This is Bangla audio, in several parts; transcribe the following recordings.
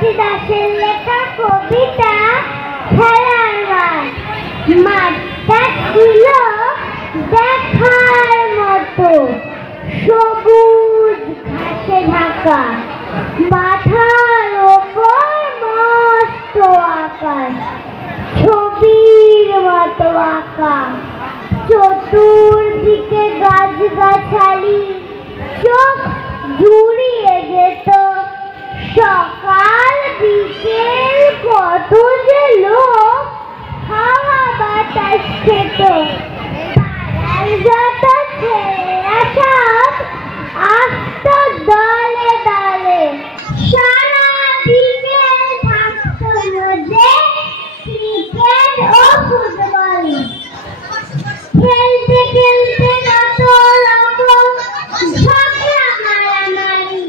তুলসীদাসের লেখা কবিতা খেলার মাঠ। মাঠটা ছিল দেখার মতো, সবুজ ঘাসে ঢাকা, মাথার ওপর মস্ত আকাশ, ছবির মতো আঁকা, চতুর্দিকে গাছগাছালি, চোখ জুড়িয়ে যেত। সকাল বিকেল কত যে লোক হাওয়া বাতাস খেত। পাড়ার যত ছেলেরা সব আসত দলে দলে, সারা বিকেল থাকত রোদে ক্রিকেট ও ফুটবলে। খেলতে খেলতে কত রকম ঝগড়া মারামারি,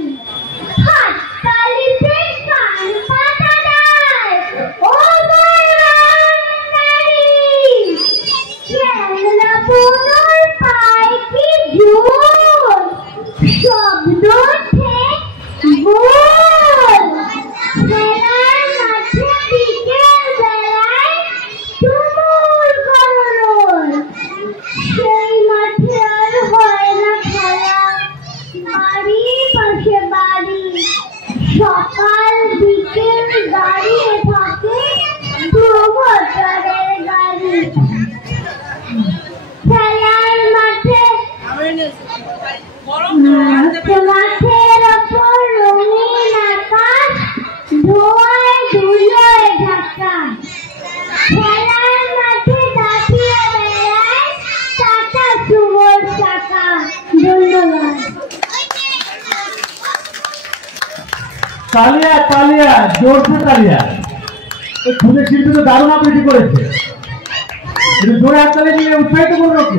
হাততালিতে কান পাতা দেয় ও নারী। খেলনা পুনর পায় কি জোর, শব্দ ঠিক বল। খেলার মাঠে বিকেল বেলায় তুমুল গরর, সেই মাঠে আর হয় না খেলা, বাড়ি পাশে বাড়ি। সকাল বিকেল দাঁড়িয়ে থাকে প্রবচনের গাড়ি। খেলার মাঠে মাঠের ওপর রঙিন আকাশ, ধোঁয়ায় ধুলোয় ঢাকা। খেলার মাঠে দাঁড়িয়ে বেড়ায় টাটা সুমোর চাকা। ধন্যবাদ। তালিয়া তালিয়া, জোরসে তালিয়া। এই ফুলের শিল্পী তো দারুণ আবৃত্তি করেছে। জোরে হাত তালি দিয়ে উৎসাহিত করলো কি?